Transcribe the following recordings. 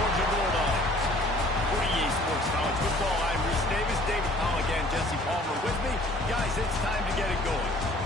Georgia Bulldogs. For EA Sports College Football, I'm Reese Davis, David Colligan, Jesse Palmer with me. Guys, it's time to get it going.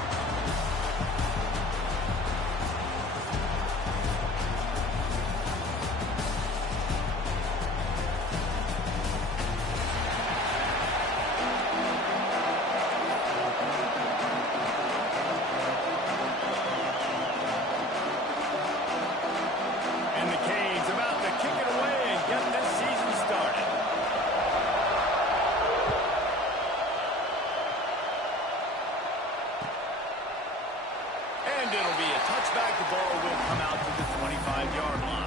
It'll be a touchback. The ball will come out to the 25-yard line.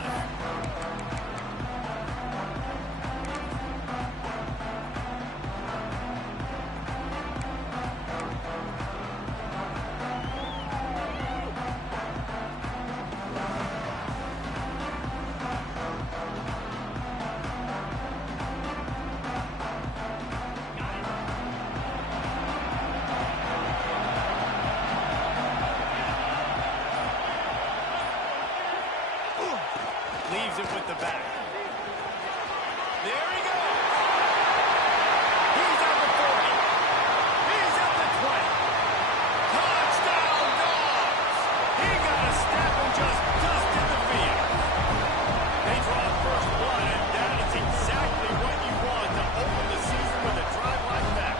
Leaves it with the back. There he goes. He's at the 40. He's at the 20. Touchdown, Dogs! He got a step and just dusted the field. They draw first blood, and that is exactly what you want to open the season with a drive like that.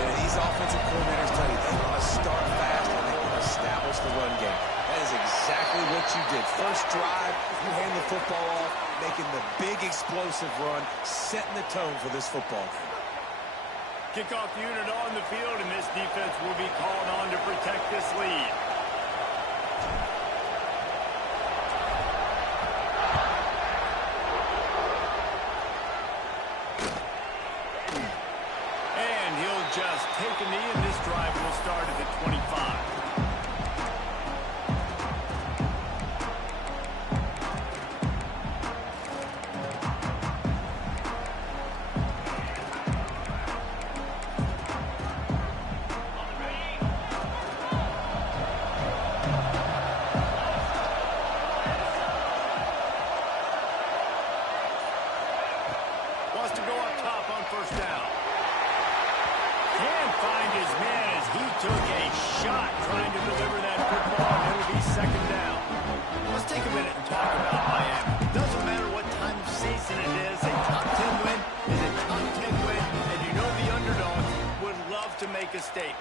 Yeah, these offensive coordinators tell you they want to start fast and they want to establish the run game. That is exactly what you did. First drive, you hand the football off, making the big explosive run, setting the tone for this football game. Kickoff unit on the field, and this defense will be called on to protect this lead. And he'll just take a knee, and this drive will start at the 25. Wants to go up top on first down. Can't find his man as he took a shot trying to deliver that football, and it'll be second down. Let's take a minute and talk about Miami. Doesn't matter what time of season it is, a top 10 win is a top 10 win, and you know the underdogs would love to make a statement.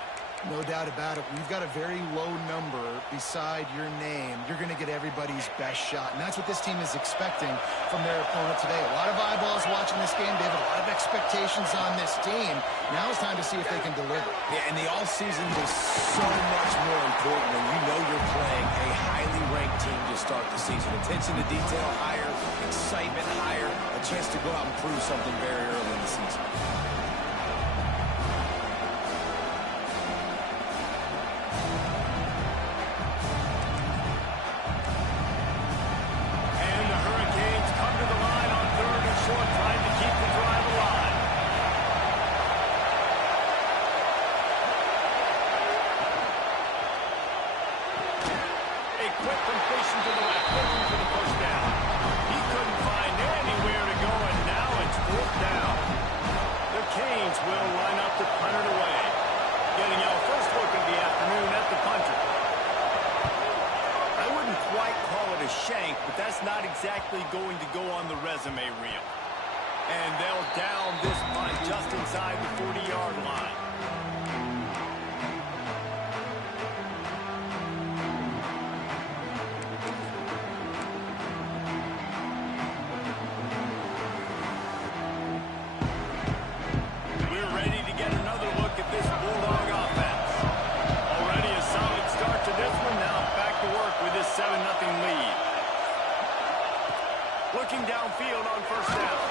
No doubt about it. We've got a very low number beside your name. You're going to get everybody's best shot, and that's what this team is expecting from their opponent today. A lot of eyeballs watching this game. They have a lot of expectations on this team. Now it's time to see if they can deliver. Yeah, and the offseason is so much more important when you know you're playing a highly ranked team to start the season. Attention to detail higher, excitement higher, a chance to go out and prove something very early in the season. Quick completion to the left, looking for the first down. He couldn't find anywhere to go, and now it's fourth down. The Canes will line up to punt it away. Getting our first look of the afternoon at the punter. I wouldn't quite call it a shank, but that's not exactly going to go on the resume reel. And they'll down this punt just inside the 40-yard line. Looking downfield on first down.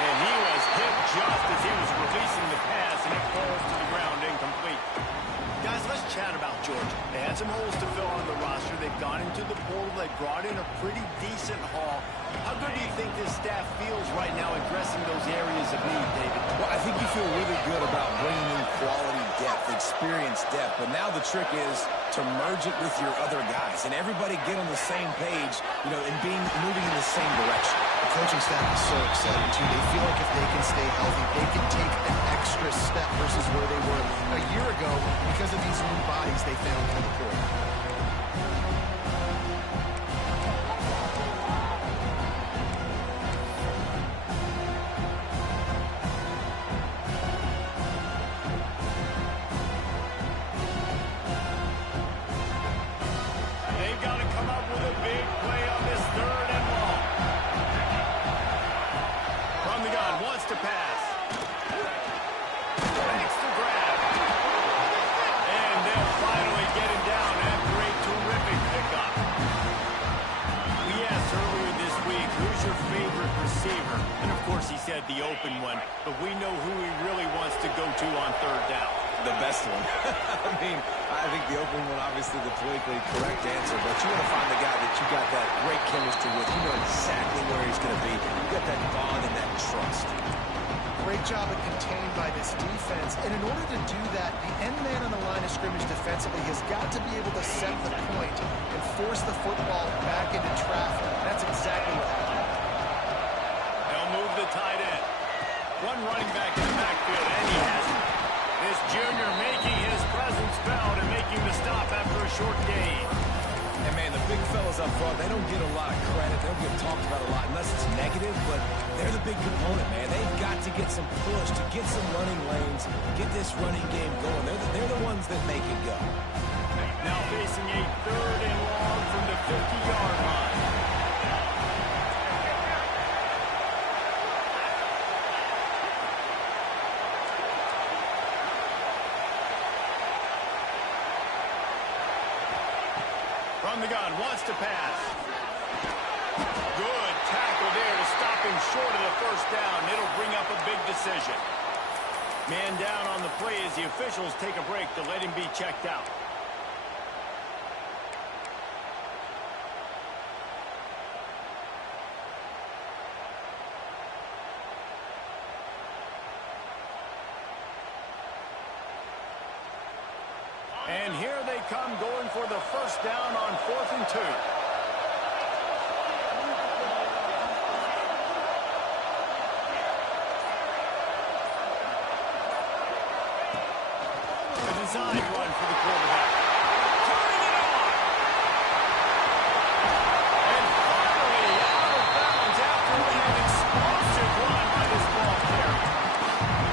And he was hit just as he was releasing the pass, and it falls to the ground incomplete. Guys, let's chat about Georgia. They had some holes to fill on the roster. They've gone into the portal. They brought in a pretty decent haul. How good do you think this staff feels right now addressing those areas of need, David? Well, I think you feel really good about bringing in quality depth, experienced depth, but now the trick is to merge it with your other guys and everybody get on the same page, you know, and moving in the same direction. The coaching staff is so excited, too. They feel like if they can stay healthy, they can take an extra step versus where they were a year ago because of these new bodies they found in the court. To pass. Makes the grab. And they'll finally get him down after a terrific pickup. We asked earlier this week, who's your favorite receiver? And of course he said the open one, but we know who he really wants to go to on third down. The best one. I mean, I think the open one, obviously the politically correct answer, but you want to find the guy that you got that great chemistry with. You know exactly where he's going to be. You got that bond and that trust. Great job of contained by this defense. And in order to do that, the end man on the line of scrimmage defensively has got to be able to set the point and force the football back into traffic. That's exactly what happened. They'll move the tight end. One running back in the backfield, and he has it. This junior making his presence felt and making the stop after a short gain. And, man, the big fellas up front, they don't get a lot of credit. They don't get talked about a lot unless it's negative, but they're the big component, man. They've got to get some push, to get some running lanes, get this running game going. They're the ones that make it go. Now facing a third and long from the 50-yard line. From the gun, wants to pass. Good tackle there to stop him short of the first down. It'll bring up a big decision. Man down on the play as the officials take a break to let him be checked out. And here they come going for the first down on 4th and 2. A design run for the quarterback. Turning it on. And finally out of bounds after an explosive run by this ball carrier.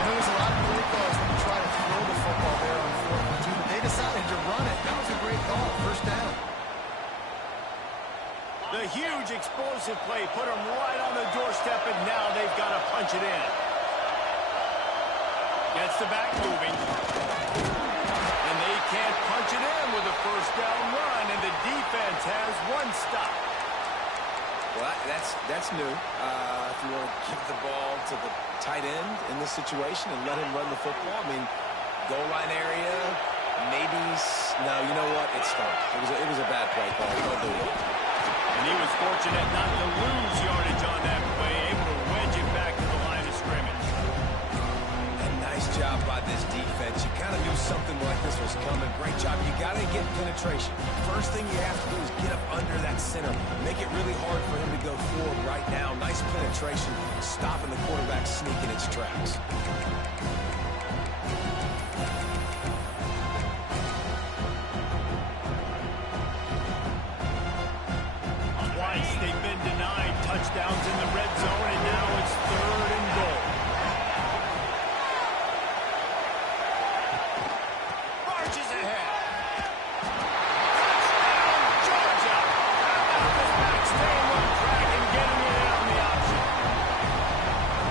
There was a lot of play calls when you try to throw the football there on 4th and 2, but they decided to run it. That was a great call. First down. The huge explosive play put them right on the doorstep, and now they've got to punch it in. Gets the back moving. And they can't punch it in with a first down run, and the defense has one stop. Well, that's new. If you want to give the ball to the tight end in this situation and let him run the football, I mean, goal line area, maybe. No, you know what? It stopped. It was a bad play call. Don't do it. And he was fortunate not to lose yardage on that play, able to wedge it back to the line of scrimmage. And nice job by this defense. You kind of knew something like this was coming. Great job. You got to get penetration. First thing you have to do is get up under that center. Make it really hard for him to go forward right now. Nice penetration, stopping the quarterback sneak in its tracks. They've been denied touchdowns in the red zone, and now it's 3rd and goal. Marches ahead. Touchdown, Georgia! How about this back staying on track and getting it in on the option?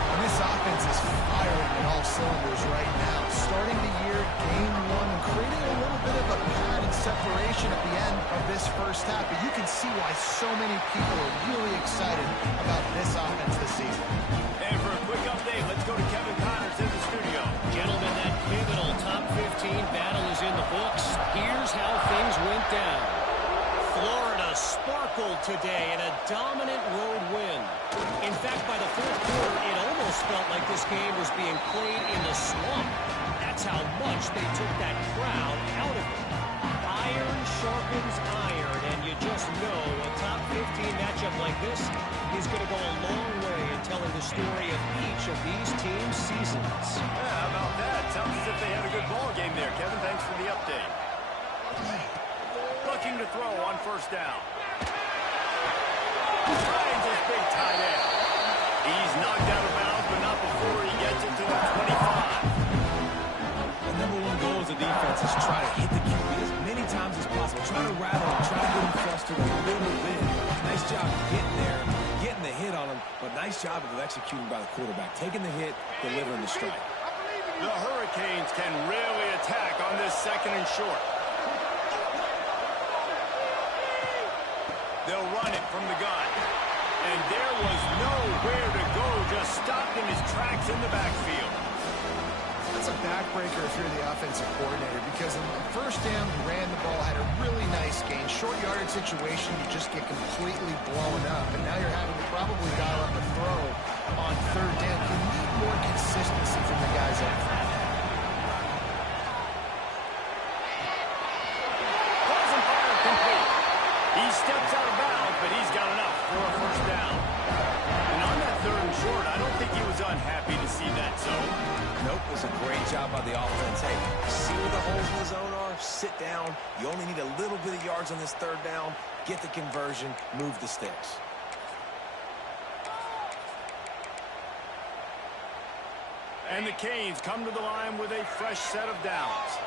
And this offense is firing on all cylinders right now. Starting the year, game 1, and creating a little bit of a pad and separation at the end of this first half. But you can see why so many people are really excited about this offense this season. And for a quick update, let's go to Kevin Connors in the studio. Gentlemen, that pivotal top 15 battle is in the books. Here's how things went down. Florida sparkled today in a dominant road win. In fact, by the fourth quarter, it almost felt like this game was being played in the swamp. That's how much much they took that crowd out of it. Iron sharpens iron, and you just know a top 15 matchup like this is going to go a long way in telling the story of each of these teams' seasons. Yeah, how about that? Sounds as if they had a good ball game there, Kevin. Thanks for the update. Looking to throw on first down. Finds his big tight end. He's knocked out of bounds, but not before he gets it to the 25. The number one goal as a defense is try to hit the QB as many times as possible. Try to rattle him, try to get him flustered a little bit. Nice job getting there, getting the hit on him, but nice job of executing by the quarterback. Taking the hit, delivering the strike. The Hurricanes can really attack on this second and short. They'll run it from the gun. And there was nowhere to go, just stopped in his tracks in the backfield. That's a backbreaker if you're the offensive coordinator, because in the first down, he ran the ball, had a really nice gain. Short yardage situation, you just get completely blown up, and now you're having to probably dial up a throw on third down. You need more consistency from the guys up front. Wasn't fired complete. He steps out of bounds, but he's got enough for a first down. And on that third and short, I don't think he was unhappy to see that zone. Nope, it was a great job by the offense. Hey, see where the holes in the zone are? Sit down. You only need a little bit of yards on this third down. Get the conversion. Move the sticks. And the Canes come to the line with a fresh set of downs.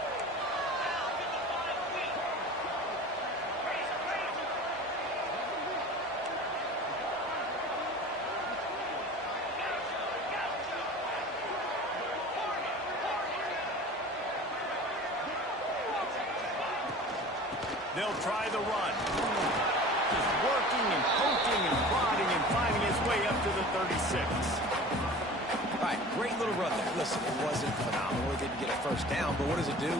They'll try the run. Just working and poking and prodding and finding his way up to the 36. All right, great little run there. Listen, it wasn't phenomenal. It didn't get a first down, but what does it do?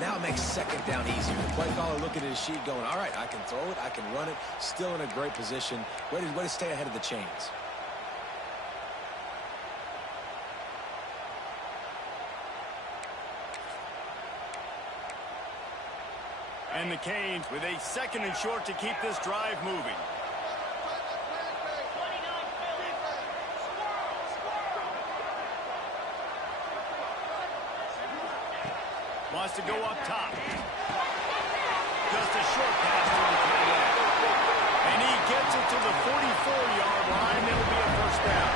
Now it makes second down easier. The play caller looking at his sheet going, all right, I can throw it, I can run it. Still in a great position. Way to stay ahead of the chains. And the Canes with a second and short to keep this drive moving. Wants to go up top. Just a short pass to the tight end. And he gets it to the 44-yard line. It'll be a first down.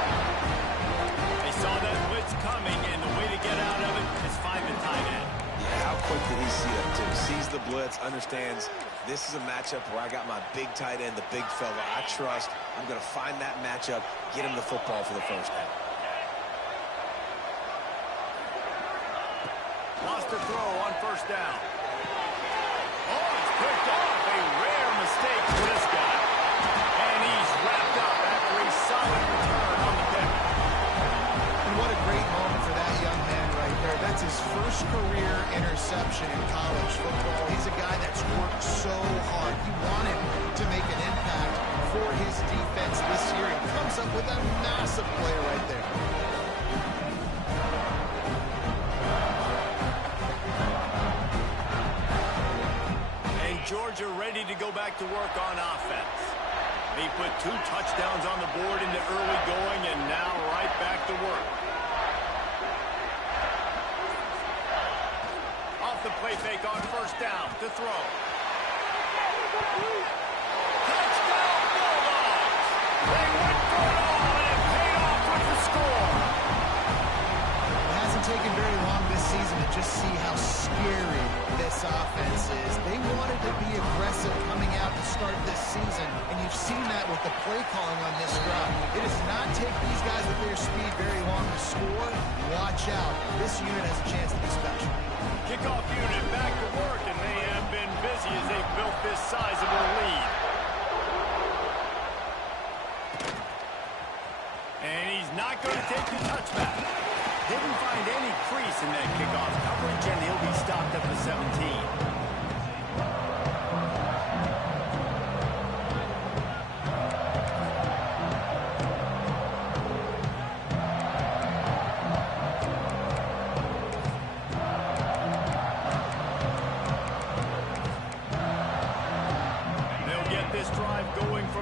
They saw that blitz coming, and the way to get out of it is find the tight end. How quick did he see that, too? Sees the blitz, understands this is a matchup where I got my big tight end, the big fella I trust. I'm going to find that matchup, get him the football for the first down. Lost a throw on first down. Oh, it's picked off. A rare mistake for this guy. And he's wrapped up after a solid return on the pick. And what a great moment for that young man right there. That's his first career interception in college football. He's a guy that's worked so hard. He wanted to make an impact for his defense this year. He comes up with a massive play right there. And Georgia ready to go back to work on offense. They put 2 touchdowns on the board in the early going, and now right back to work. Off the play fake on first down to throw. Touchdown Bulldogs! They went for it all, and it paid off with the score. It hasn't taken very long this season to just see how scary this offense is. They wanted to be aggressive coming out to start this season, and you've seen that with the play calling on this drive. It does not take these guys with their speed very long to score. Watch out. This unit has a chance to be special. Kickoff unit back to work, and they have been busy as they've built this sizable lead. And he's not going to take the touchback. Didn't find any crease in that kickoff coverage, and he'll be stopped at the 17.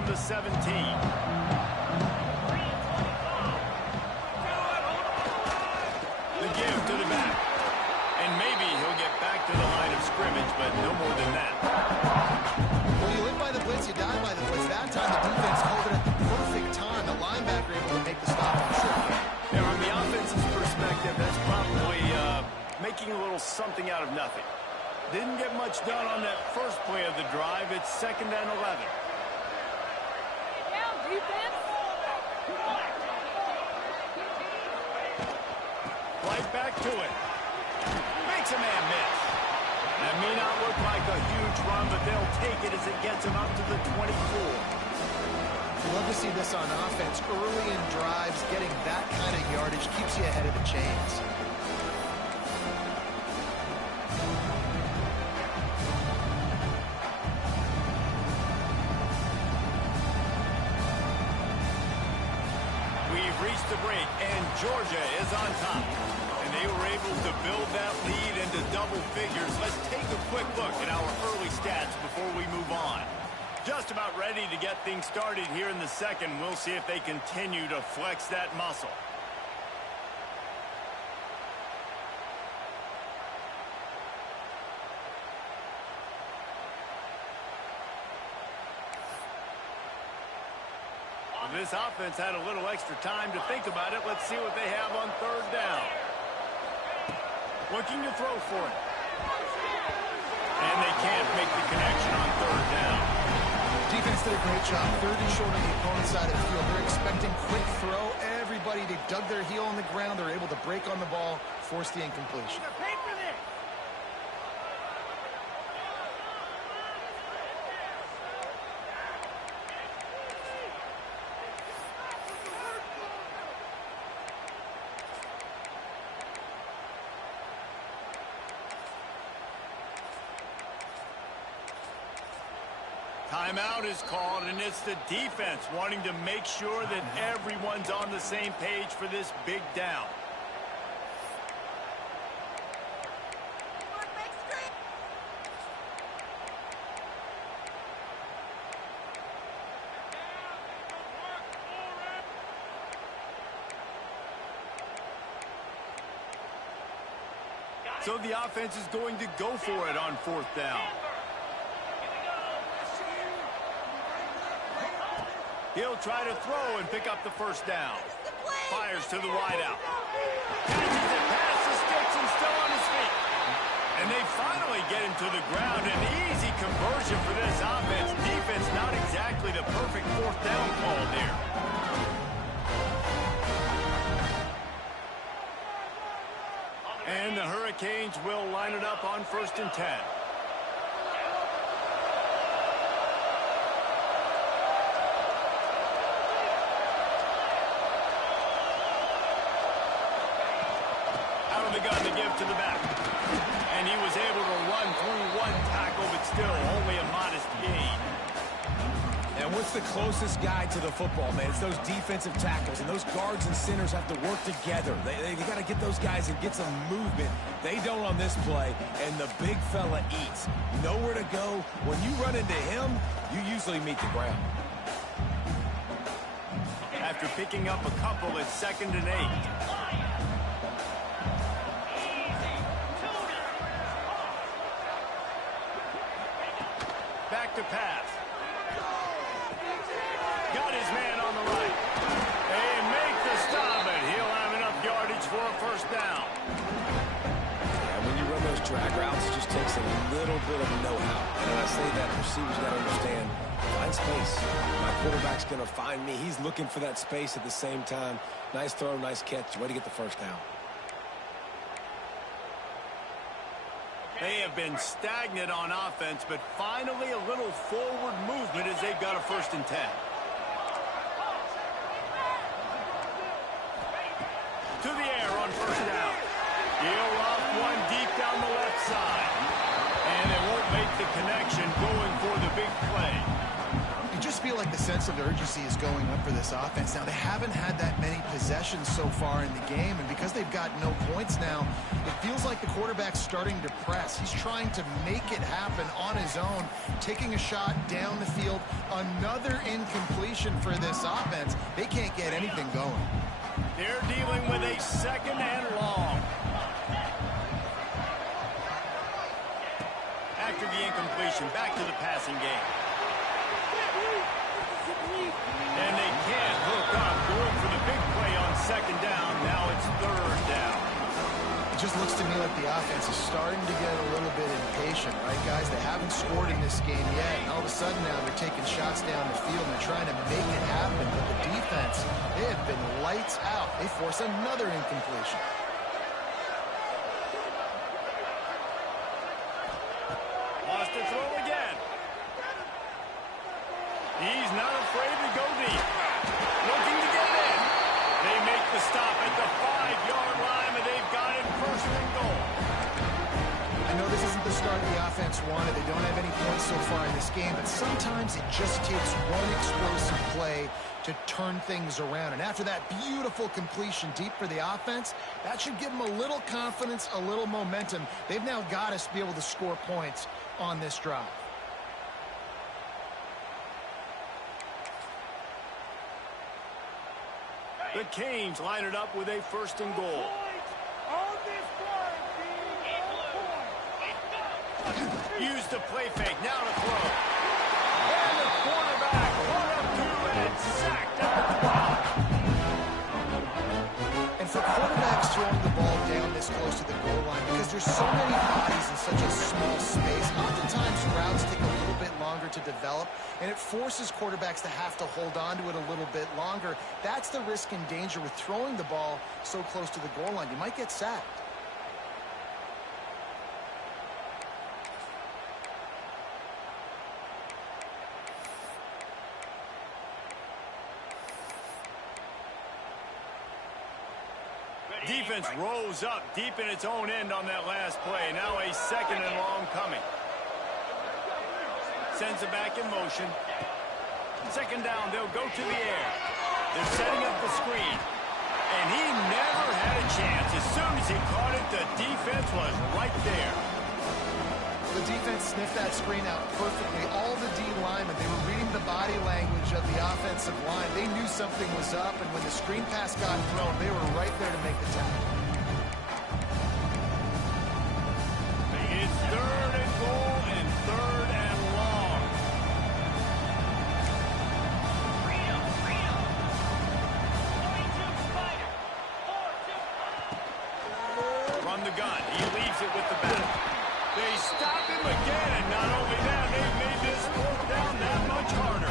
the 17. The give to the back. And maybe he'll get back to the line of scrimmage, but no more than that. When you live by the blitz, you die by the blitz. That time the defense called it at the perfect time. The linebacker able to make the stop on short. Yeah, from the offense's perspective, that's probably making a little something out of nothing. Didn't get much done on that first play of the drive. It's 2nd and 11. Down, defense. Right back to it. Makes a man miss. That may not look like a huge run, but they'll take it as it gets him up to the 24. You love to see this on offense. Early in drives, getting that kind of yardage keeps you ahead of the chains. We've reached the break, and Georgia is on top. And they were able to build that lead into double figures. Let's take a quick look at our early stats before we move on. Just about ready to get things started here in the second. We'll see if they continue to flex that muscle. This offense had a little extra time to think about it. Let's see what they have on 3rd down. Looking to throw for it. And they can't make the connection on 3rd down. Defense did a great job. 3rd and short on the opponent's side of the field. They're expecting quick throw. Everybody, they dug their heel on the ground. They're able to break on the ball, force the incompletion. Timeout is called, and it's the defense wanting to make sure that everyone's on the same page for this big down. So the offense is going to go for it on 4th down. He'll try to throw and pick up the 1st down. Fires to the wideout. Catches it past the sticks and still on his feet. And they finally get him to the ground. An easy conversion for this offense. Defense not exactly the perfect 4th down call there. And the Hurricanes will line it up on 1st and 10. The gun to give to the back. And he was able to run through one tackle, but still only a modest gain. And what's the closest guy to the football, man? It's those defensive tackles, and those guards and centers have to work together. They got to get those guys and get some movement. They don't on this play, and the big fella eats. Nowhere to go. When you run into him, you usually meet the ground. After picking up a couple, it's 2nd and 8. Back to pass. Got his man on the right. They make the stop, and he'll have enough yardage for a 1st down. And when you run those drag routes, it just takes a little bit of know-how. And when I say that, receivers got to understand, find space. My quarterback's going to find me. He's looking for that space at the same time. Nice throw, nice catch. Way to get the 1st down. They have been stagnant on offense, but finally a little forward movement as they've got a 1st and 10. To the air on 1st down. He'll off one deep down the left side. And it won't make the connection going for the big play. You just feel like the sense of urgency is going up for this offense. Now, they haven't had that many possessions so far in the game, and because they've got no points now, it feels like the quarterback's starting to press. He's trying to make it happen on his own, taking a shot down the field. Another incompletion for this offense. They can't get anything going. They're dealing with a second and long. After the incompletion, back to the passing game. And they can't hook up, going for the big play on second down. Now it's third down. It just looks to me like the offense is starting to get a little bit impatient, right, guys? They haven't scored in this game yet, and all of a sudden now they're taking shots down the field and they're trying to make it happen. But the defense, they have been lights out. They force another incompletion. Lost to throw again. He's not afraid to go deep. Looking to get in. They make the stop at the 5-yard line, and they've got it first and goal. I know this isn't the start the offense wanted. They don't have any points so far in this game, but sometimes it just takes one explosive play to turn things around. And after that beautiful completion deep for the offense, that should give them a little confidence, a little momentum. They've now got us to be able to score points on this drive. The Canes line it up with a first and goal. Use the play fake, now to throw. And the quarterback, 1-2, and sacked at the 12. And for quarterbacks throwing the ball down this close to the goal line, because there's so many bodies in such a small space, oftentimes routes take a little bit longer to develop, and it forces quarterbacks to have to hold on to it a little bit longer. That's the risk and danger with throwing the ball so close to the goal line. You might get sacked. Defense rose up deep in its own end on that last play. Now a second and long coming. Sends it back in motion. Second down, they'll go to the air. They're setting up the screen. And he never had a chance. As soon as he caught it, the defense was right there. The defense sniffed that screen out perfectly. All the D linemen, they were reading the body language of the offensive line. They knew something was up, and when the screen pass got thrown, they were right there to make the tackle. It's third and goal and third and long. Run the gun. He leaves it with the back. They stop him again, and not only that, they've made this fourth down that much harder.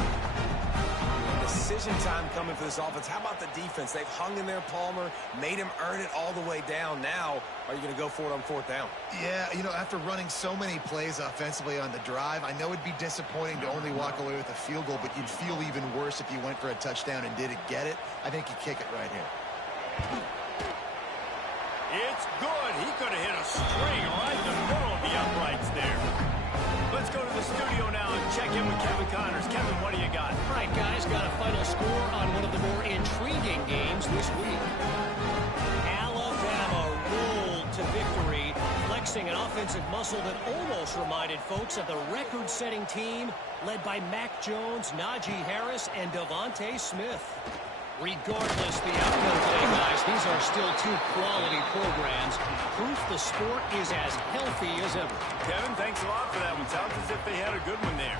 Decision time coming for this offense. How about the defense? They've hung in there, Palmer, made him earn it all the way down. Now, are you going to go for it on fourth down? Yeah, you know, after running so many plays offensively on the drive, I know it'd be disappointing to only walk away with a field goal, but you'd feel even worse if you went for a touchdown and didn't get it. I think you kick it right here. It's good. He could have hit a string right in the middle of the uprights there. Let's go to the studio now and check in with Kevin Connors. Kevin, what do you got? All right, guys, got a final score on one of the more intriguing games this week. Alabama rolled to victory, flexing an offensive muscle that almost reminded folks of the record-setting team led by Mac Jones, Najee Harris, and Devontae Smith. Regardless the outcome today, guys, these are still two quality programs. Proof the sport is as healthy as ever. Kevin, thanks a lot for that one. Sounds as if they had a good one there.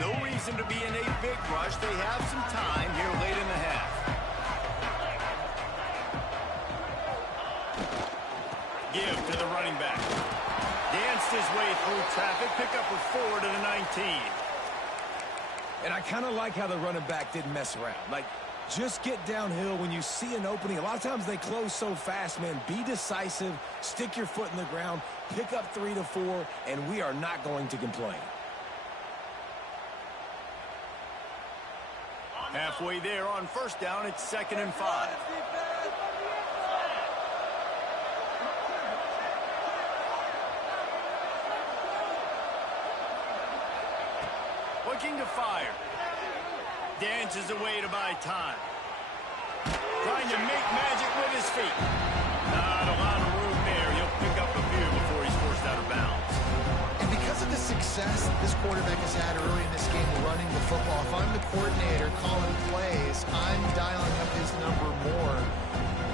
No reason to be in a big rush. They have some time here late in the half. Give to the running back. Danced his way through traffic. Pick up a 4 to the 19. And I kind of like how the running back didn't mess around. Like, just get downhill when you see an opening. A lot of times they close so fast, man. Be decisive. Stick your foot in the ground. Pick up 3 to 4, and we are not going to complain. Halfway there on first down, it's 2nd and 5. looking to fire. Dances away to buy time. Trying to make magic with his feet. Not a lot of room there. He'll pick up a few before he's forced out of bounds. And because of the success that this quarterback has had early in this game running the football, if I'm the coordinator calling plays, I'm dialing up his number more.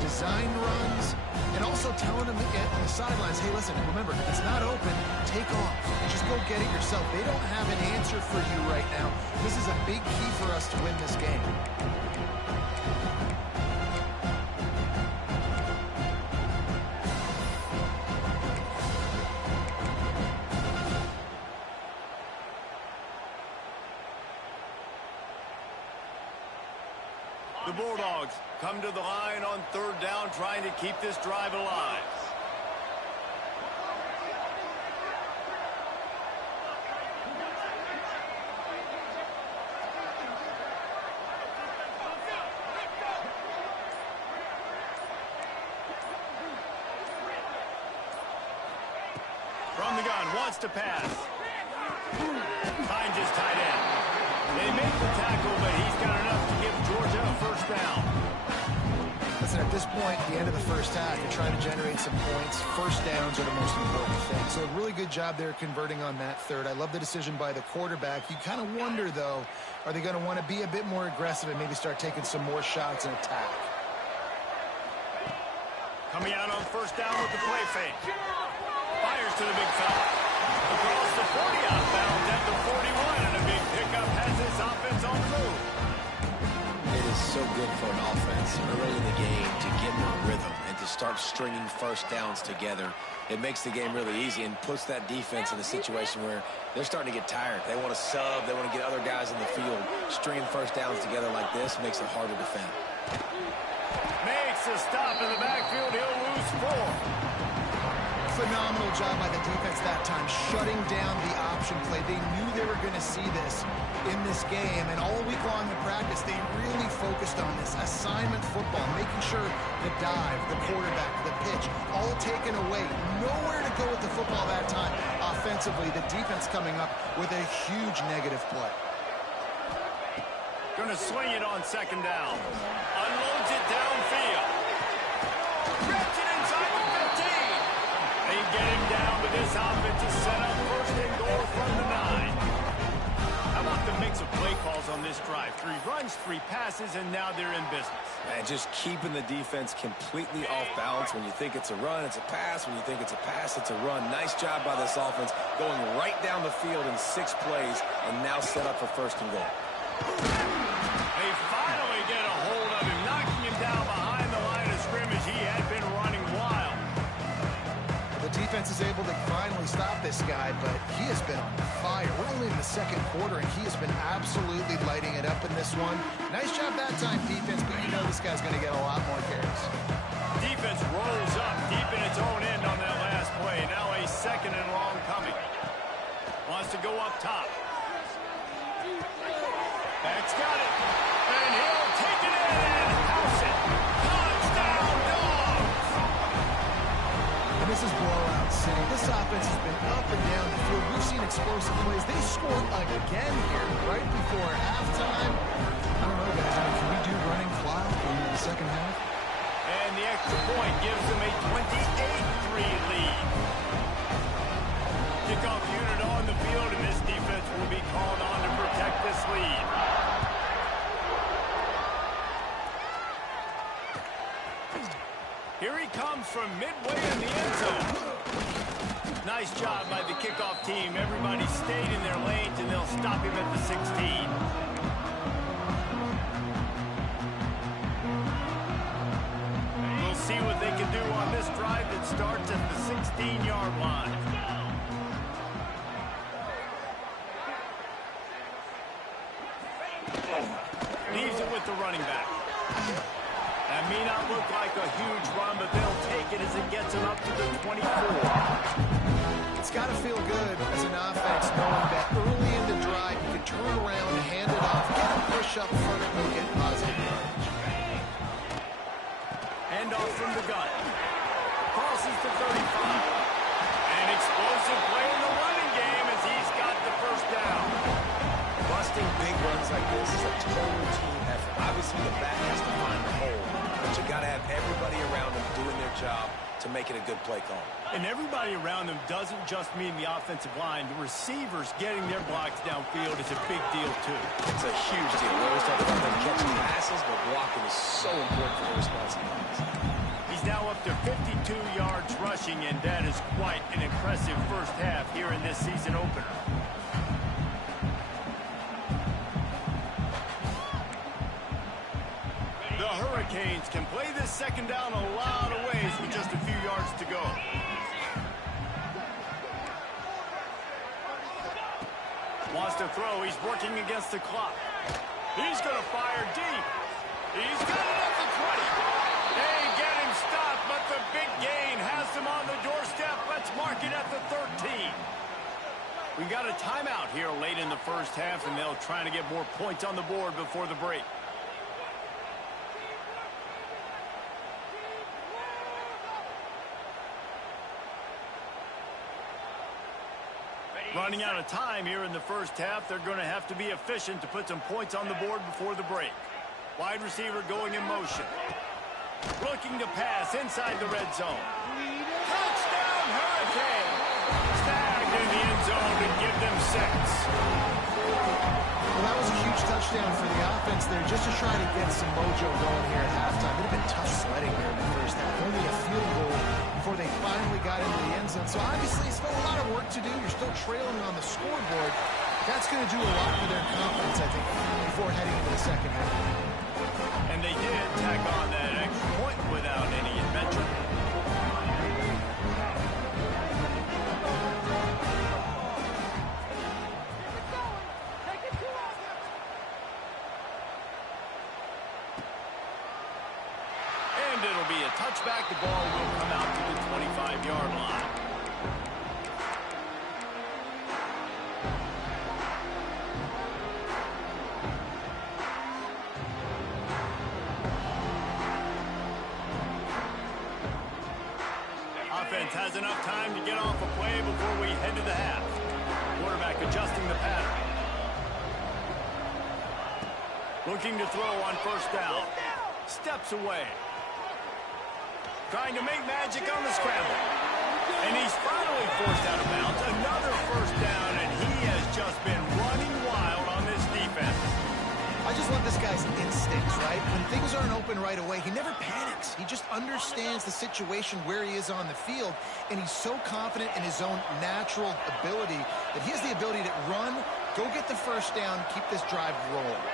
Design runs, and also telling him on the sidelines, hey, listen, remember, if it's not open, take off. Just go get it yourself. They don't have an answer for you right now. This is a big key for us to win this game. The Bulldogs come to the line on third down, trying to keep this drive alive. From the gun, wants to pass. Finds his tight end. They make the tackle, but he's got enough to give Georgia a first down. Listen, at this point, the end of the first half, you're trying to generate some points. First downs are the most important thing. So a really good job there converting on that third. I love the decision by the quarterback. You kind of wonder, though, are they going to want to be a bit more aggressive and maybe start taking some more shots and attack? Coming out on first down with the play fake. Fires to the big fella. Across the 40 out of bounds at the 41, and a big pickup has this offense on the move. It is so good for an offense early in the game to get in a rhythm and to start stringing first downs together. It makes the game really easy and puts that defense in a situation where they're starting to get tired. They want to sub. They want to get other guys in the field. Stringing first downs together like this makes it hard to defend. Makes a stop in the backfield. He'll lose 4. Phenomenal job by the defense that time, shutting down the option play. They knew they were going to see this in this game, and all week long in practice, they really focused on this assignment football, making sure the dive, the quarterback, the pitch, all taken away. Nowhere to go with the football that time. Offensively, the defense coming up with a huge negative play. Going to swing it on second down. Unloads it downfield. Wraps it inside the 15. They get him down, but this offense is set up first and goal from the 9. How about the mix of play calls on this drive? 3 runs, 3 passes, and now they're in business. And just keeping the defense completely off balance. When you think it's a run, it's a pass. When you think it's a pass, it's a run. Nice job by this offense, going right down the field in 6 plays, and now set up for first and goal. They finally get a hold of him, knocking him down behind the line of scrimmage. He had been running wild. The defense is able to finally stop this guy, but he has been on fire. We're only in the second quarter, and he has been absolutely lighting it up in this one. Nice job that time, defense, but you know this guy's going to get a lot more carries. Defense rolls up deep in its own end on that last play. Now a second and long coming. Wants to go up top. That's got it. And he'll take it in and house it. Touchdown, Dogs! And this is blowout city. This offense has been up and down the field. We've seen explosive plays. They scored again here right before halftime. I don't know, guys. I mean, can we do running clock in the second half? And the extra point gives them a 28-3 lead. Kickoff unit on the field, and this defense will be called on to protect this lead. Here he comes from midway in the end zone. Nice job by the kickoff team. Everybody stayed in their lanes, and they'll stop him at the 16. We'll see what they can do on this drive that starts at the 16-yard line. Leaves it with the running back. That may not look like a huge run, but they'll take it as it gets them up to the 24. It's got to feel good as an offense knowing that early in the drive you can turn around, hand it off, get a push up front, and get positive yardage. Hand off from the gun. Crosses to 35. An explosive play in the running game as he's got the first down. runs like this is a total team effort. Obviously, the back has to find the hole, but you got to have everybody around them doing their job to make it a good play call. And everybody around them doesn't just mean the offensive line. The receivers getting their blocks downfield is a big deal, too. It's a huge deal. We always talk about them catching passes, but blocking is so important for their responsibilities. He's now up to 52 yards rushing, and that is quite an impressive first half here in this season opener. The Hurricanes can play this second down a lot of ways with just a few yards to go. Wants to throw. He's working against the clock. He's going to fire deep. He's got it at the 20. They get him stopped, but the big gain has him on the doorstep. Let's mark it at the 13. We got a timeout here late in the first half, and they'll try to get more points on the board before the break. Running out of time here in the first half. They're going to have to be efficient to put some points on the board before the break. Wide receiver going in motion. Looking to pass inside the red zone. Touchdown, Hurricane! Snagged in the end zone to give them 6. Well, that was a huge touchdown for the offense there, just to try to get some mojo going here at halftime. It would have been tough sledding here in the first half. Only a field goal before they finally got into the end zone. So obviously, still a lot of work to do. You're still trailing on the scoreboard. That's going to do a lot for their confidence, I think, before heading into the second half. And they did tack on that extra point without any adventure. And it'll be a touchback. The ball will come out to the 25-yard line. Offense has enough time to get off a play before we head to the half. Quarterback adjusting the pattern. Looking to throw on first down. Steps away. Trying to make magic on the scramble. And he's finally forced out of bounds. Another first down, and he has just been running wild on this defense. I just love this guy's instincts, right? When things aren't open right away, he never panics. He just understands the situation where he is on the field, and he's so confident in his own natural ability that he has the ability to run, go get the first down, keep this drive rolling.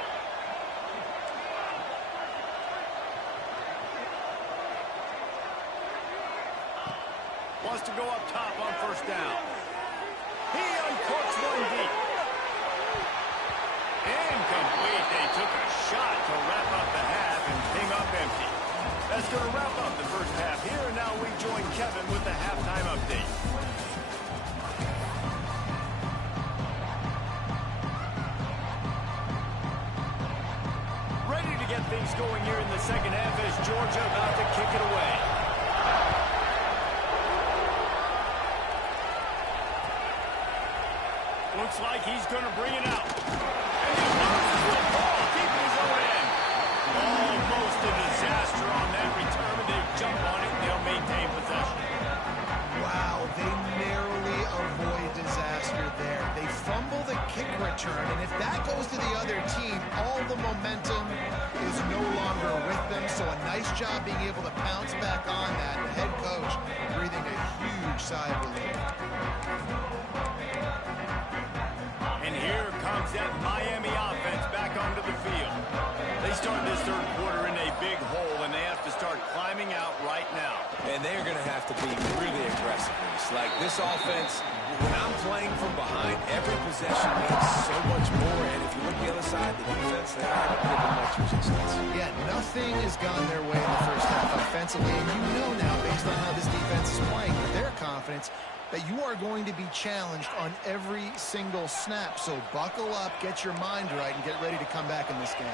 Wants to go up top on first down. He uncorks one deep. Incomplete. They took a shot to wrap up the half and came up empty. That's going to wrap up the first half here, and now we join Kevin with the halftime update. Ready to get things going here in the second half as Georgia about to kick it away. Looks like he's going to bring it out. And he launches the ball deep in his own end. Almost a disaster on that return, but they jump on it and they'll maintain possession. Wow, they narrowly avoid disaster there. They fumble the kick return, and if that goes to the other team, all the momentum is no longer with them. So a nice job being able to pounce back on that. The head coach breathing a huge sigh of relief. And here comes that Miami offense back onto the field. They start this third quarter in a big hole, and they have to start climbing out right now. And they're going to have to be really aggressive. Like this offense, when I'm playing from behind, every possession means so much more. And if you look the other side, the defense, they haven't given much resistance. Yeah, nothing has gone their way in the first half offensively. And you know now, based on how this defense is playing, with their confidence, that you are going to be challenged on every single snap. So buckle up, get your mind right, and get ready to come back in this game.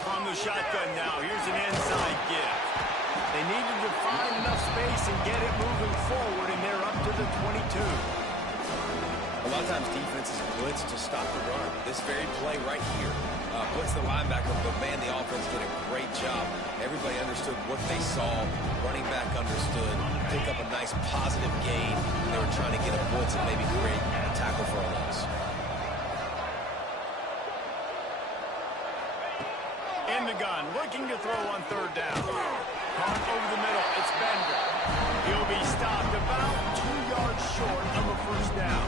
From the shotgun now, here's an inside give. They needed to find enough space and get it moving forward, and they're up to the 22. A lot of times defenses blitz to stop the run. This very play right here blitz the linebacker, but man, the offense did a great job. Everybody understood what they saw. Running back understood. Pick up a nice positive gain. They were trying to get a blitz and maybe create a tackle for a loss. In the gun, looking to throw on third down. Caught over the middle, it's Bender. He'll be stopped about 2 yards short of a first down.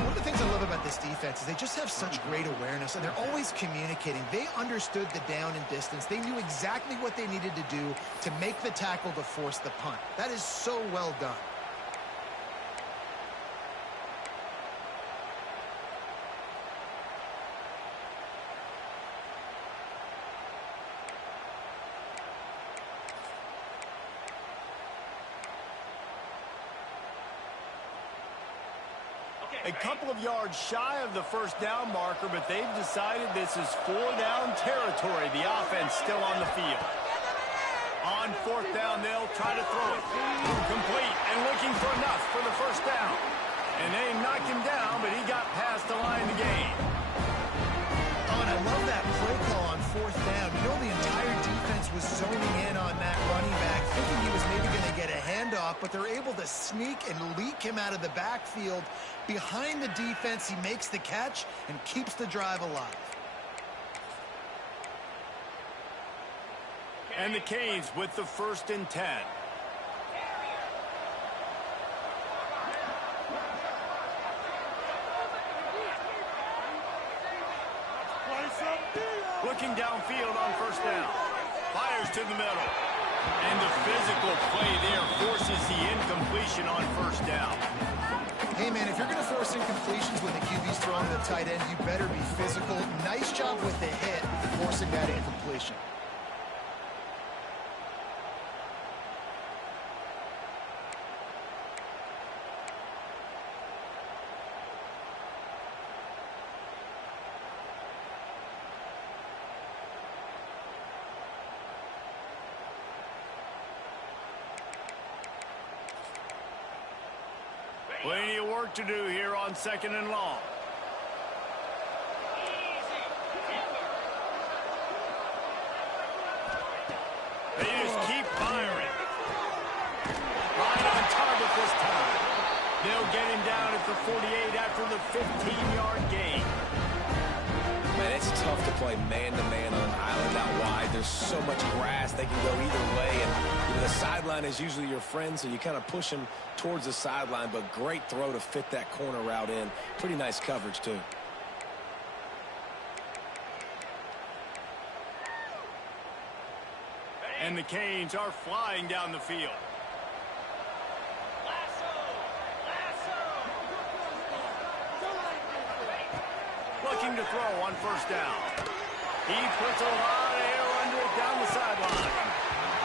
One of the things I love about this defense is they just have such great awareness, and they're always communicating. They understood the down and distance. They knew exactly what they needed to do to make the tackle to force the punt. That is so well done. A couple of yards shy of the first down marker, but they've decided this is 4-down territory. The offense still on the field. On fourth down, they'll try to throw it. Complete and looking for enough for the first down. And they knocked him down, but he got past the line to gain. Oh, and I love that play call on fourth down. You know, the entire defense was zoning in on that running back, thinking he was maybe going to get a handoff, but they're able to sneak and leak him out of the backfield. Behind the defense, he makes the catch and keeps the drive alive. And the Canes with the 1st and 10. Looking downfield on first down. Fires to the middle. And the physical play there forces the incompletion on first down. Hey, man, if you're going to force incompletions when the QB's throwing to the tight end, you better be physical. Nice job with the hit, forcing that incompletion. Plenty of work to do here on 2nd and long. They just keep firing. Right on target this time. They'll get him down at the 48 after the 15-yard gain. Man, it's tough to play man-to-man on an island out wide. There's so much grass. They can go either way. And the sideline is usually your friend, so you kind of push them towards the sideline. But great throw to fit that corner route in. Pretty nice coverage, too. And the Canes are flying down the field. Looking to throw on first down. He puts a lot of air under it down the sideline.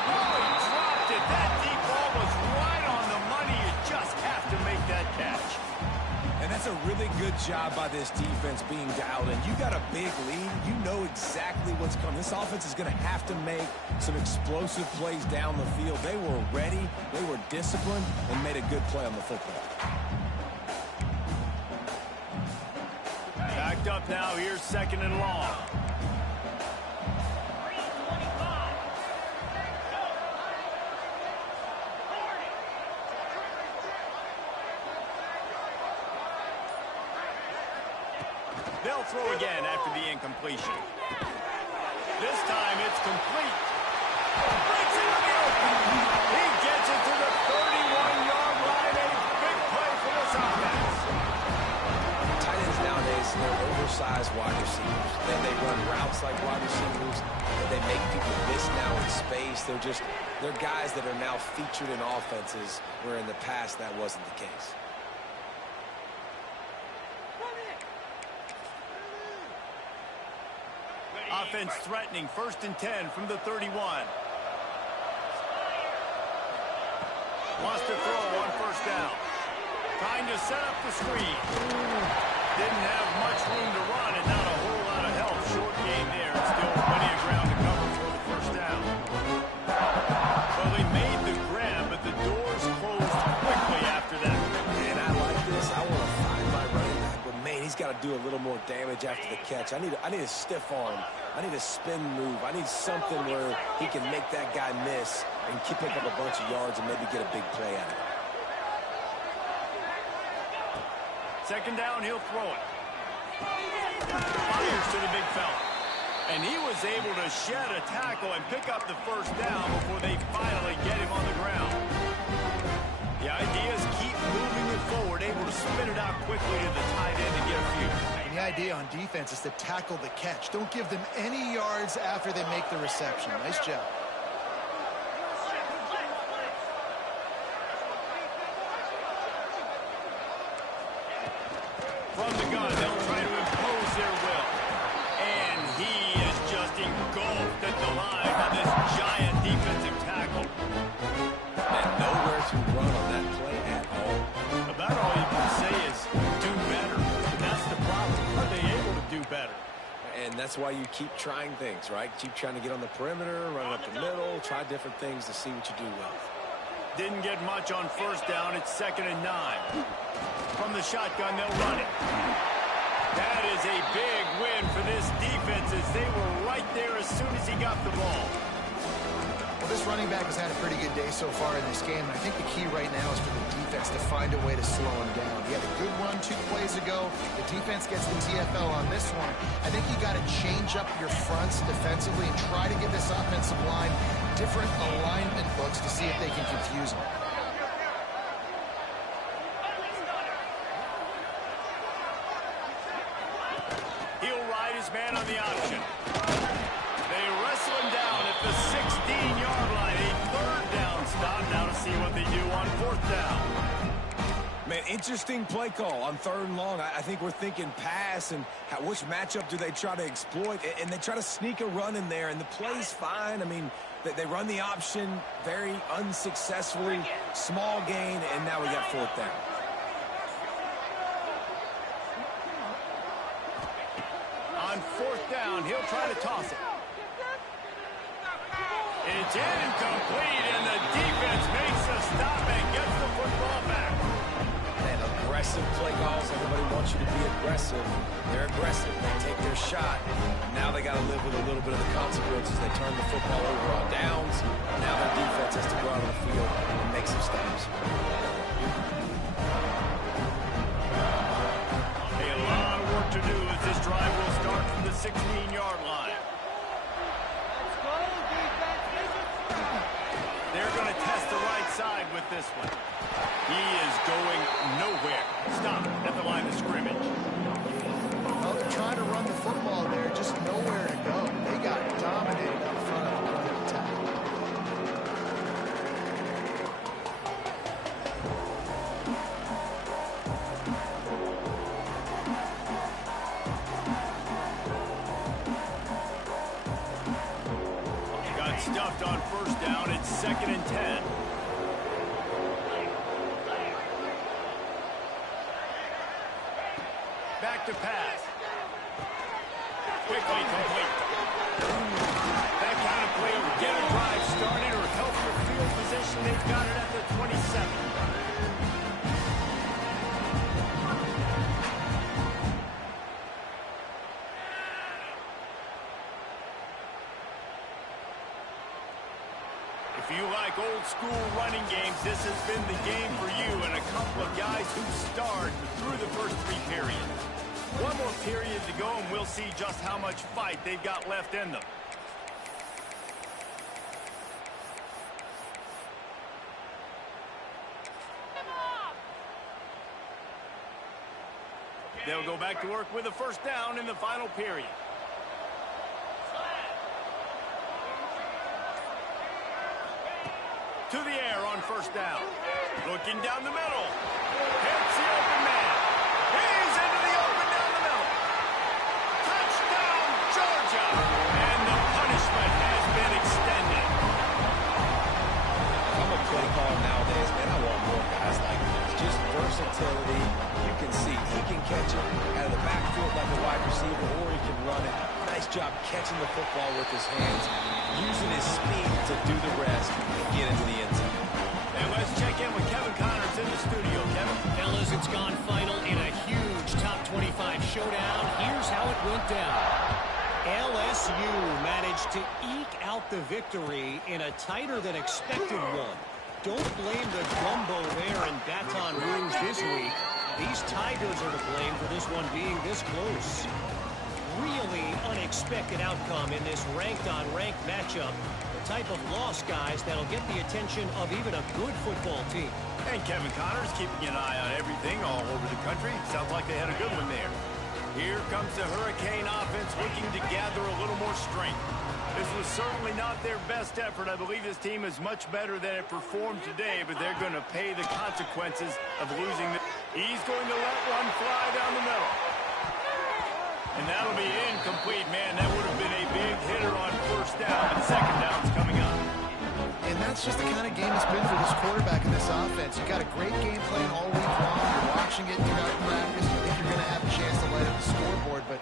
Oh, he dropped it. That deep ball was right on the money. You just have to make that catch. And that's a really good job by this defense being dialed in. You got a big lead. You know exactly what's coming. This offense is going to have to make some explosive plays down the field. They were ready. They were disciplined and made a good play on the football. Backed up now. Here's 2nd and long. They'll throw again after the incompletion. This time it's complete. Breaks it in the open. He gets it to the 31-yard line. A big play for this offense. Tight ends nowadays, they're oversized wide receivers. Then they run routes like wide receivers. And they make people miss now in space. They're guys that are now featured in offenses where in the past that wasn't the case. Offense threatening 1st and 10 from the 31. Wants to throw on first down. Trying to set up the screen. Didn't have much room to run and not a whole lot of help. Short game there. Still plenty of ground to cover for the first down. do a little more damage after the catch. I need a stiff arm. I need a spin move. I need something where he can make that guy miss and pick up a bunch of yards and maybe get a big play out of it. Second down, he'll throw it. Fires to the big fella. And he was able to shed a tackle and pick up the first down before they finally get him on the ground. The idea is keep moving it forward, able to spin it out quickly to the tight end and get a few. And the idea on defense is to tackle the catch. Don't give them any yards after they make the reception. Nice job. From the gun, they'll try to impose their will. And he is just engulfed at the line by this giant defensive tackle. And nowhere to run on that play at all. About all you can say is do better. And that's the problem. Are they able to do better? And that's why you keep trying things, right? Keep trying to get on the perimeter, run up the middle, try different things to see what you do well. Didn't get much on first down. It's 2nd and 9. From the shotgun, they'll run it. That is a big win for this defense as they were right there as soon as he got the ball. Well, this running back has had a pretty good day so far in this game, and I think the key right now is for the defense to find a way to slow him down. He had a good run 2 plays ago. The defense gets the TFL on this one. I think you got to change up your fronts defensively and try to give this offensive line different alignment looks to see if they can confuse him. He'll ride his man on the option. They wrestle him down at the 16-yard line. A 3rd down stop. Now to see what they do on 4th down. Man, interesting play call on 3rd and long. I think we're thinking pass and which matchup do they try to exploit, and they try to sneak a run in there, and the play's fine. I mean, they run the option very unsuccessfully, small gain, and now we got 4th down. On 4th down, he'll try to toss it. It's incomplete, and the defense makes a stop and gets the football back. And aggressive play calls. Everybody wants you to be aggressive. They're aggressive. They take their shot. Now they got to live with a little bit of the consequences. They turn the football over on downs. Now their defense has to go out on the field and make some stops. A lot of work to do as this drive will start from the 16-yard line. They're going to test the right side with this one. He is going nowhere. Stop at the line of scrimmage. Well, they're trying to run the football there, just nowhere to go. They got dominated up front of the line of attack. Got stuffed on 1st down. It's 2nd and 10. Back to pass. Quickly complete. That kind of play will get a drive started or help your field position. They've got it at the 27. If you like old school running games, this has been the game for you, and a couple of guys who starred through the first 3 periods. One more period to go, and we'll see just how much fight they've got left in them. They'll go back to work with a 1st down in the final period. To the air on 1st down. Looking down the middle. Hits the open man. He's into the open down the middle. Touchdown, Georgia. And the punishment has been extended. I'm a play call nowadays, man. I want more guys like this. Just versatility. You can see he can catch it out of the backfield like a wide receiver, or he can run it. Nice job catching the football with his hands, using his speed to do the rest and get into the end zone. And let's check in with Kevin Connors in the studio. Kevin? Fellas, it's gone final in a huge top 25 show. showdown. Here's how it went down. LSU managed to eke out the victory in a tighter than expected one. Don't blame the gumbo there in Baton Rouge this week. These Tigers are to blame for this one being this close. Really unexpected outcome in this ranked-on-ranked matchup. The type of loss, guys, that'll get the attention of even a good football team. And Kevin Connors keeping an eye on everything all over the country. Sounds like they had a good one there. Here comes the Hurricane offense looking to gather a little more strength. This was certainly not their best effort. I believe this team is much better than it performed today, but they're going to pay the consequences of losing. He's going to let one fly down the middle. And that'll be incomplete, man. That would have been a big hitter on first down, and second down's coming up. And that's just the kind of game it's been for this quarterback in this offense. You got a great game plan all week long. You're watching it, you're out in practice. You think you're going to have a chance to light up the scoreboard, but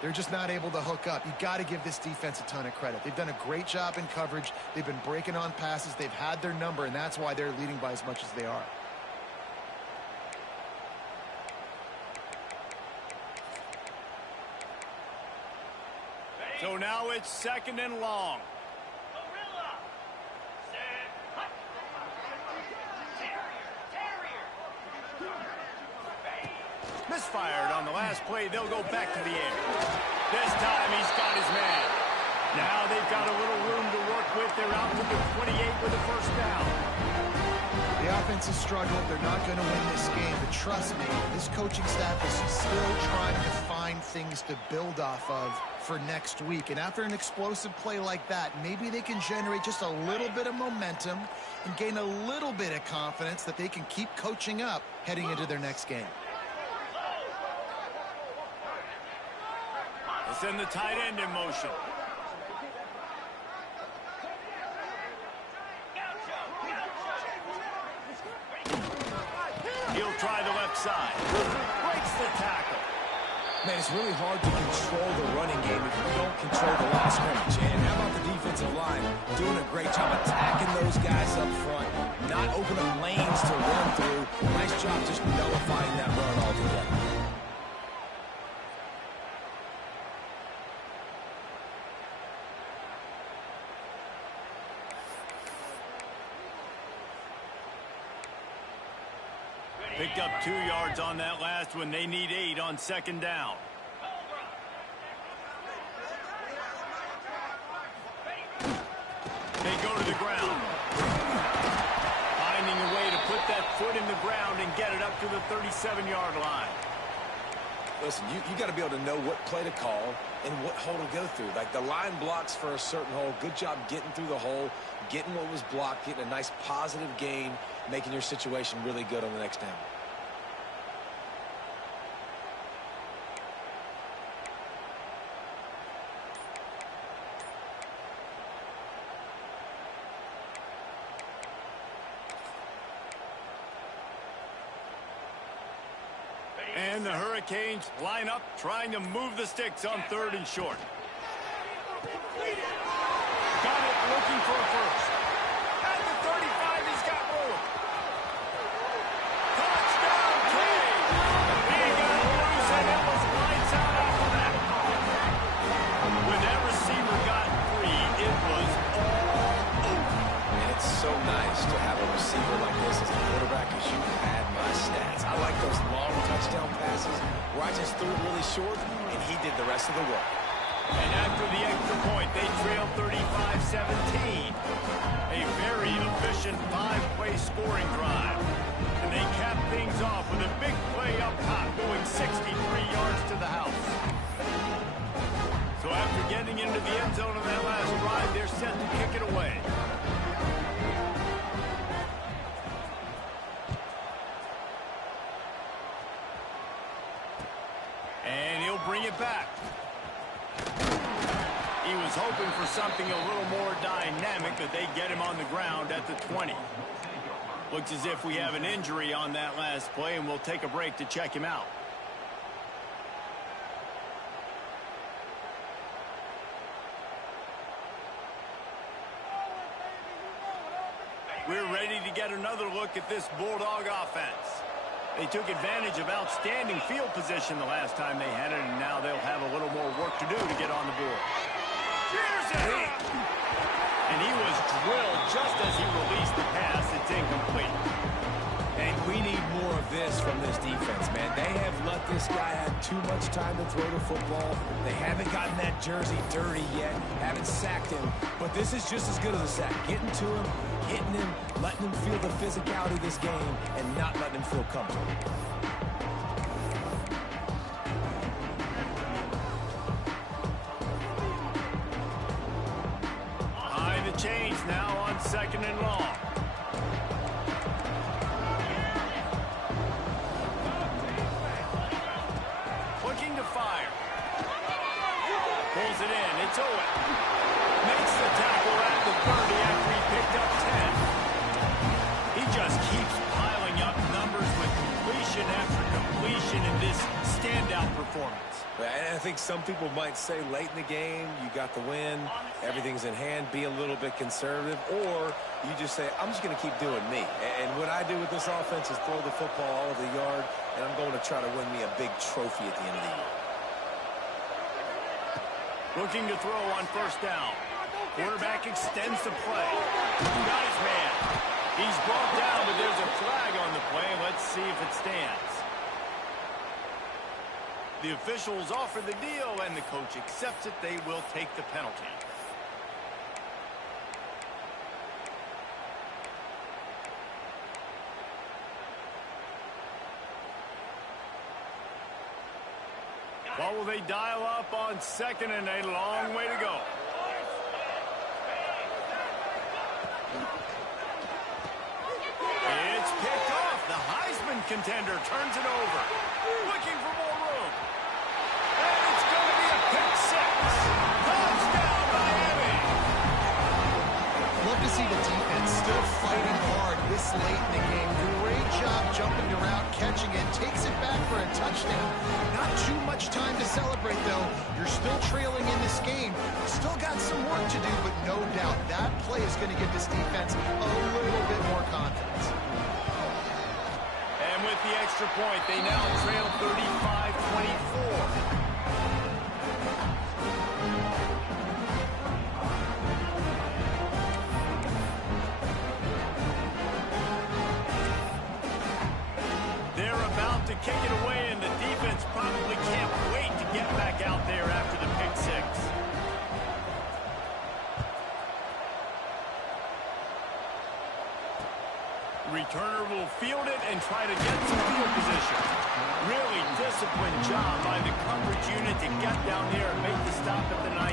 they're just not able to hook up. You got to give this defense a ton of credit. They've done a great job in coverage. They've been breaking on passes. They've had their number, and that's why they're leading by as much as they are. So now it's second and long. Misfired on the last play. They'll go back to the air. This time he's got his man. Now they've got a little room to work with. They're out to the 28 with a first down. The offense has struggled. They're not going to win this game, but trust me, this coaching staff is still trying to find things to build off of for next week. And after an explosive play like that, maybe they can generate just a little bit of momentum and gain a little bit of confidence that they can keep coaching up heading into their next game. They send the tight end in motion. He'll try the left side. Breaks the tackle. Man, it's really hard to control the running game if you don't control the line of scrimmage. And how about the defensive line doing a great job attacking those guys up front, not open up lanes to run through. Nice job just nullifying that run altogether. Picked up 2 yards on that last one. They need 8 on second down. They go to the ground. Finding a way to put that foot in the ground and get it up to the 37-yard line. Listen, you got to be able to know what play to call and what hole to go through. Like the line blocks for a certain hole. Good job getting through the hole, getting what was blocked, getting a nice positive gain, making your situation really good on the next down. And the Hurricanes line up, trying to move the sticks on third and short. Got it, looking for a first. At the 35, he's got room. Touchdown, King! He got loose, and it was lights out after that. When that receiver got free, it was all over. And it's so nice to have a receiver like this as a quarterback because you had my stats. I like those long touchdown passes where I just threw it really short, and he did the rest of the work. And after the extra point, they trail 35-17. A very efficient 5-play scoring drive. And they cap things off with a big play up top, going 63 yards to the house. So after getting into the end zone on that last drive, they're set to kick it away. And he'll bring it back. He was hoping for something a little more dynamic, but they get him on the ground at the 20. Looks as if we have an injury on that last play, and we'll take a break to check him out. We're ready to get another look at this Bulldog offense. They took advantage of outstanding field position the last time they had it, and now they'll have a little more work to do to get on the board. Here's it! And he was drilled just as he released the pass. It's incomplete. And we need more of this from this defense, man. They have let this guy have too much time to throw the football. They haven't gotten that jersey dirty yet, haven't sacked him. But this is just as good as a sack. Getting to him, hitting him, letting him feel the physicality of this game, and not letting him feel comfortable. Behind the chains now on 2nd and long. Looking to fire. Pulls it in. It's Owen. Makes the tackle at the 30 after he picked up 10. He just keeps piling up numbers with completion after completion in this standout performance. And I think some people might say late in the game, you got the win, everything's in hand, be a little bit conservative, or you just say, I'm just going to keep doing me. And what I do with this offense is throw the football all over the yard, and I'm going to try to win me a big trophy at the end of the year. Looking to throw on 1st down. Quarterback extends the play. Got his man. He's brought down, but there's a flag on the play. Let's see if it stands. The officials offer the deal, and the coach accepts it. They will take the penalty. What will they dial up on 2nd and a long way to go? It's picked off. The Heisman contender turns it over. Looking for more room. And it's going to be a pick 6. Touchdown, Miami. Love to see the defense still fighting hard this late in the game. Great job jumping around, catching it, takes it back for a touchdown. Not too much time to celebrate, though. You're still trailing in this game. Still got some work to do, but no doubt that play is going to give this defense a little bit more confidence. And with the extra point, they now trail 35-24. To kick it away, and the defense probably can't wait to get back out there after the pick 6. Returner will field it and try to get some field position. Really disciplined job by the coverage unit to get down there and make the stop at the 19.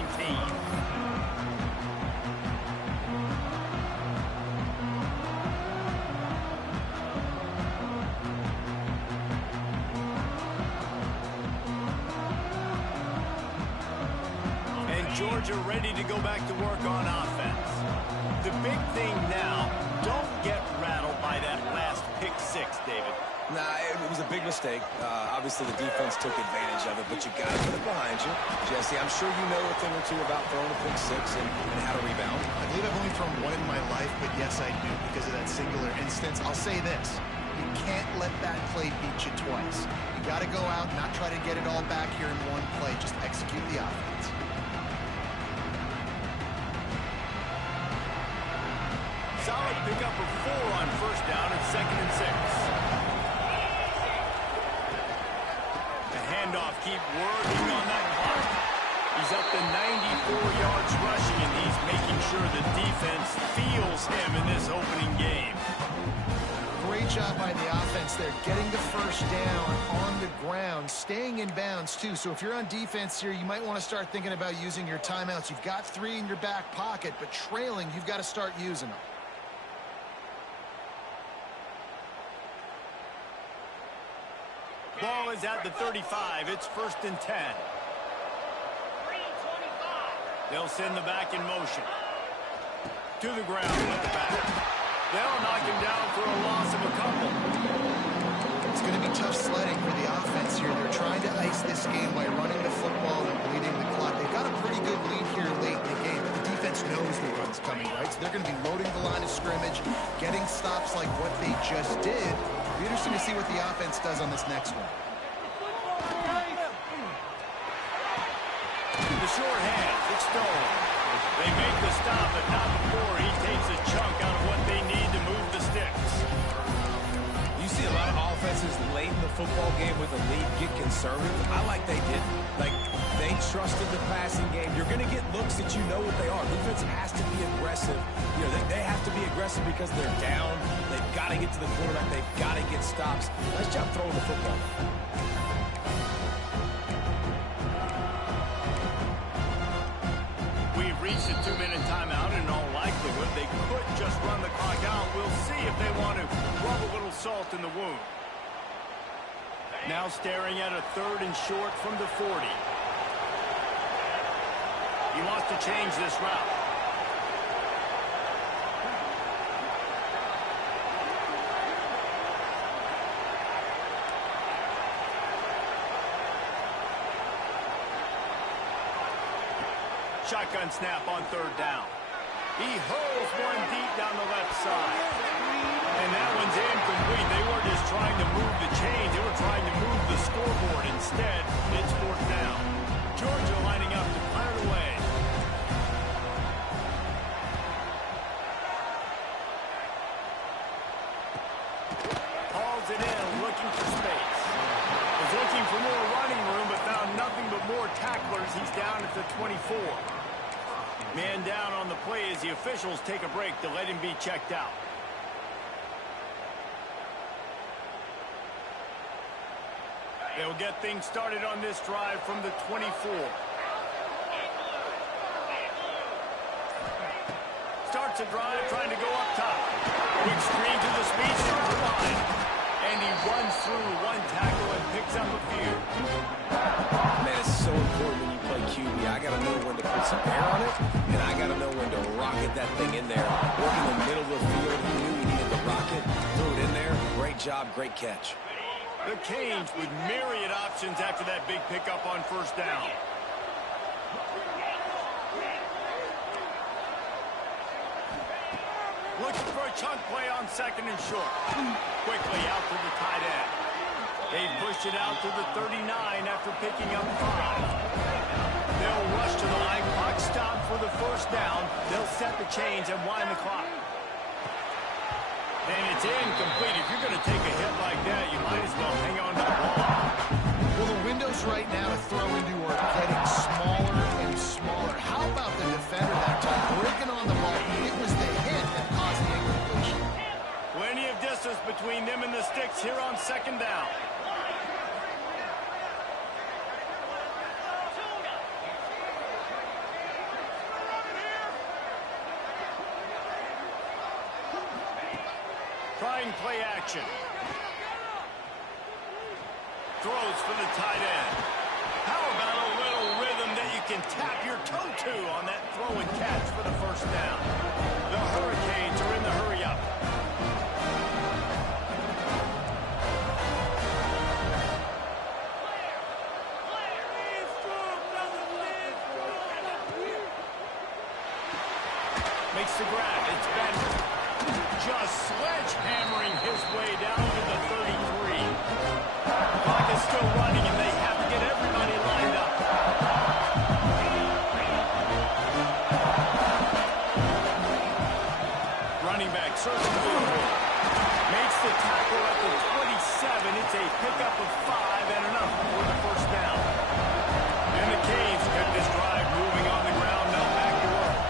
Georgia ready to go back to work on offense. The big thing now, don't get rattled by that last pick 6, David. Nah, it was a big mistake. Obviously, the defense took advantage of it, but you got to put it behind you. Jesse, I'm sure you know a thing or two about throwing a pick 6 and how to rebound. I believe I've only thrown one in my life, but yes, I do because of that singular instance. I'll say this. You can't let that play beat you twice. You got to go out and not try to get it all back here in one play. Just execute the offense. Solid pickup of 4 on 1st down and 2nd and 6. The handoff keep working on that clock. He's up to 94 yards rushing, and he's making sure the defense feels him in this opening game. Great job by the offense there, getting the 1st down on the ground, staying in bounds too. So if you're on defense here, you might want to start thinking about using your timeouts. You've got 3 in your back pocket, but trailing, you've got to start using them. Ball is at the 35. It's 1st and 10. They'll send the back in motion. To the ground with the back. They'll knock him down for a loss of a couple. It's going to be tough sledding for the offense here. They're trying to ice this game by running the football and bleeding the clock. They've got a pretty good lead here late in the game, but the defense knows the run's coming, right? So they're going to be loading the line of scrimmage, getting stops like what they just did. Be interesting to see what the offense does on this next one. The short hands, it's stolen. They make the stop, but not before he takes a chunk out of what they need to move the sticks. You see a lot of offenses late in the football game with a lead get conservative. I like they did. Like, they trusted the passing game. You're going to get looks that you know what they are. Defense has to be aggressive. You know, they have to be aggressive because they're down. They've got to get to the quarterback. They've got to get stops. Nice job throwing the football. We've reached a 2-minute timeout, and in all likelihood, they could just run the clock out. We'll see if they want to rub a little salt in the wound. Now staring at a 3rd and short from the 40. He wants to change this route. Shotgun snap on 3rd down. He hurls one deep down the left side. And that one's incomplete. They weren't just trying to move the chains. They were trying to move the scoreboard. Instead, it's 4th down. Georgia lining up to punt it away. Hauls it in, looking for space. Was looking for more running room, but found nothing but more tacklers. He's down at the 24. Man down on the play as the officials take a break to let him be checked out. They'll get things started on this drive from the 24. Starts a drive trying to go up top. Quick screen to the speedster line. And he runs through one tackle and picks up a few. Man, it's so important when you play QB. I got to know when to put some air on it, and I got to know when to rocket that thing in there. Working the middle of the field, he knew he needed to rocket, threw it in there. Great job, great catch. The Canes with myriad options after that big pickup on 1st down. Looking for a chunk play on 2nd and short. Quickly out to the tight end. They push it out to the 39 after picking up 5. They'll rush to the line. Clock stop for the 1st down. They'll set the chains and wind the clock. And it's incomplete. If you're going to take a hit like that, you might as well hang on to the ball. Well, the windows right now to throw into are getting smaller and smaller. How about the defender that time breaking on the ball? It was the hit that caused the incompletion. Plenty of distance between them and the sticks here on 2nd down. Trying play action. Throws for the tight end. How about a little rhythm that you can tap your toe to on that throw and catch for the 1st down? The Hurricanes are in the hurry up. Makes the grab. It's Bender. Just sledgehammering his way down to the 33. The clock is still running, and they have to get everybody lined up. Running back searching for the hole. Makes the tackle at the 27. It's a pickup of 5 and enough for the 1st down. And the Canes get this drive moving on the ground. Now back to work.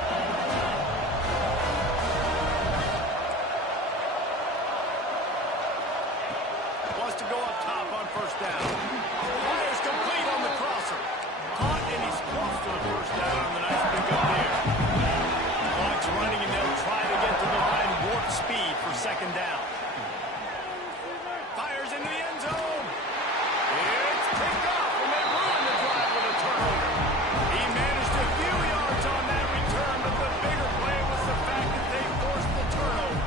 Wants to go up top on 1st down. Fires complete on the crosser. Caught, and he's close to the 1st down on the nice pickup there. Clock's running, and they'll try to get to the line warp speed for 2nd down. Fires into the end zone. It's picked off, and they ruin the drive with a turnover. He managed a few yards on that return, but the bigger play was the fact that they forced the turnover.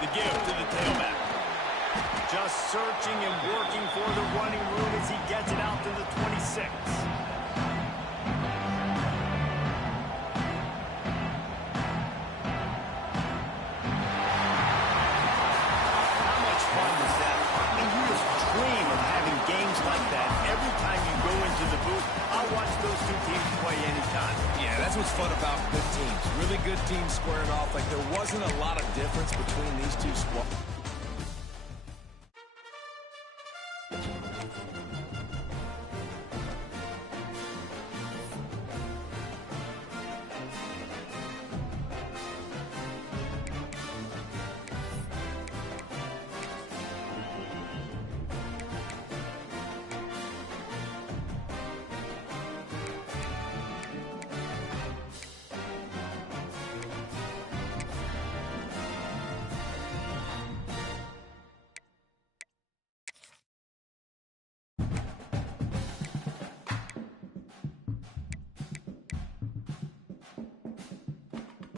The give to the tailback. Just searching and working for the running room as he gets it out to the 26. How much fun was that? I mean, you just dream of having games like that every time you go into the booth. I'll watch those two teams play anytime. Yeah, that's what's fun about good teams. Really good teams squaring off. Like, there wasn't a lot of difference between these two squads.